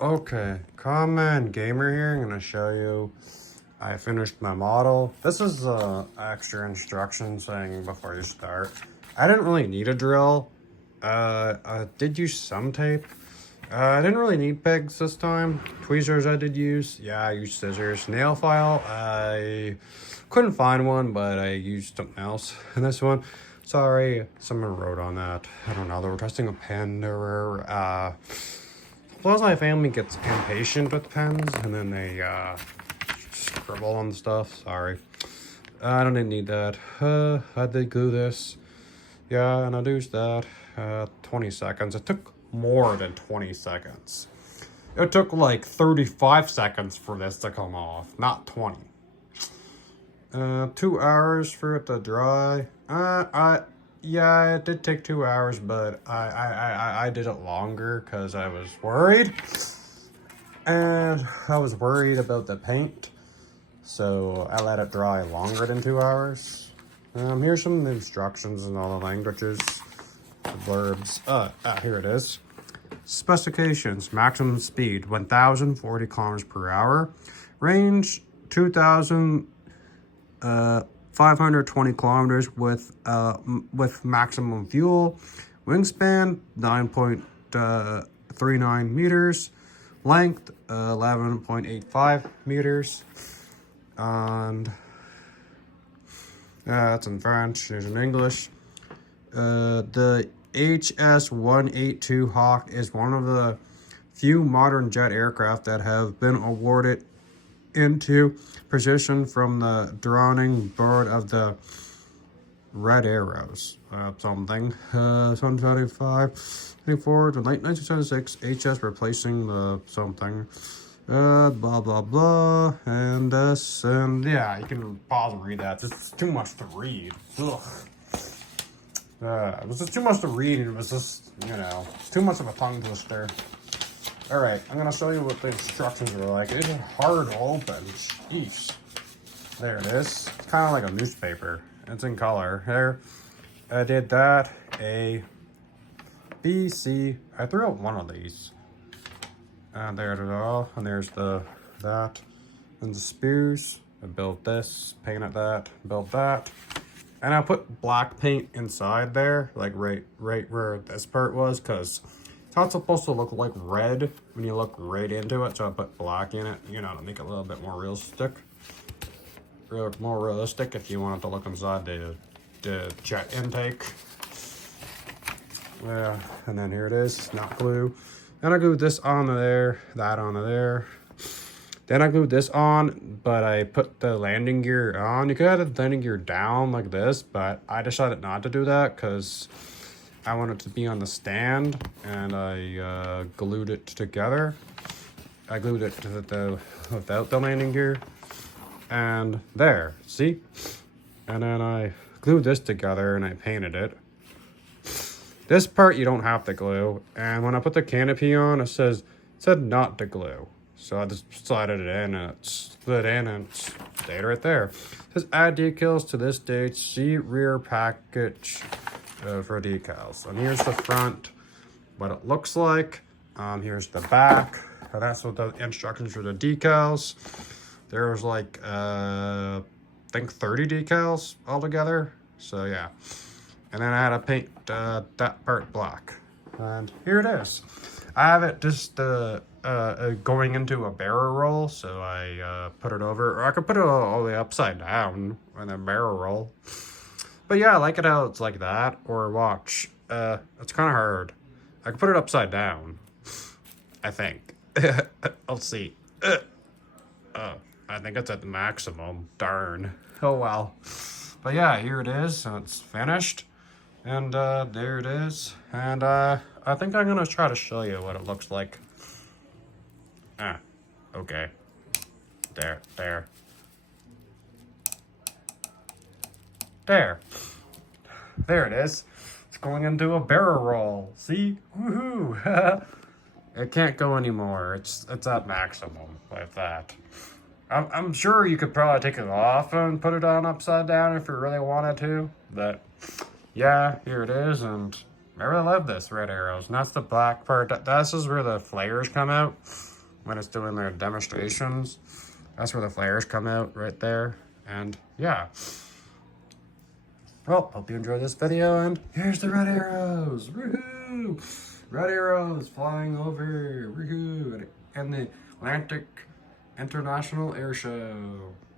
Okay, common gamer here. I'm gonna show you. I finished my model. This is extra instruction saying before you start. I didn't really need a drill. I did use some tape. I didn't really need pegs this time. Tweezers I did use. Yeah, I used scissors. Nail file. I couldn't find one, but I used something else in this one. Sorry, someone wrote on that. I don't know. They were testing a pen. Plus, my family gets impatient with pens, and then they scribble on stuff. Sorry. I don't need that. I did glue this. Yeah, and I used that. 20 seconds. It took more than 20 seconds. It took like 35 seconds for this to come off, not 20. 2 hours for it to dry. Yeah, it did take 2 hours, but I did it longer because I was worried. And I was worried about the paint, so I let it dry longer than 2 hours. Here's some of the instructions in all the languages, the blurbs. Here it is. Specifications: maximum speed 1,040 kilometers per hour, range 2,520 kilometers with maximum fuel, wingspan 9.39 meters, length 11.85 meters, and that's in French. There's in English. The HS-182 Hawk is one of the few modern jet aircraft that have been awarded into position from the drawing board of the Red Arrows. Something. 1925, to late 1976, HS replacing the something. Blah, blah, blah, and this, and yeah, you can pause and read that. It's too much to read. Ugh. It was just too much to read, and it was just, too much of a tongue twister. Alright, I'm gonna show you what the instructions were like. It's hard to open. Jeez. There it is. It's kind of like a newspaper. It's in color. There. I did that. A, B, C. I threw out one of these. And there it is all. And there's that. And the spears. I built this, painted that, built that. And I put black paint inside there, like right where this part was, because it's not supposed to look like red when you look right into it. So I put black in it, to make it a little bit more realistic. More realistic if you want it to look inside the jet intake. Yeah, and then here it is, not glue. And I glued this onto there, that onto there. Then I glued this on, but I put the landing gear on. You could have the landing gear down like this, but I decided not to do that because I wanted it to be on the stand, and I glued it together. I glued it to without the landing gear, and there, see? And then I glued this together and I painted it. This part you don't have to glue, and when I put the canopy on, it said not to glue. So I just slided it in, and it slid in, and it stayed right there. It says add decals to this date. See rear package for decals. And here's the front, what it looks like. Here's the back. And that's what the instructions for the decals. There was like, I think 30 decals altogether. So yeah. And then I had to paint that part black. And here it is. I have it just going into a barrel roll, so I put it over, or I could put it all the way upside down in a barrel roll. But yeah, I like it how it's like that, or watch. It's kind of hard. I could put it upside down, I think. I'll see. I think it's at the maximum. Darn. Oh well. But yeah, here it is, and it's finished. And there it is. And I think I'm gonna try to show you what it looks like. Okay. There. There it is. It's going into a barrel roll. See? Woohoo! It can't go anymore. It's at maximum with that. I'm sure you could probably take it off and put it on upside down if you really wanted to. But yeah, here it is, and I really love this red arrows. And that's the black part. This is where the flares come out when it's doing their demonstrations. That's where the flares come out right there. And yeah. Well, hope you enjoyed this video, and here's the red arrows. Woohoo! Red arrows flying over. Woohoo! And the Atlantic International Air Show.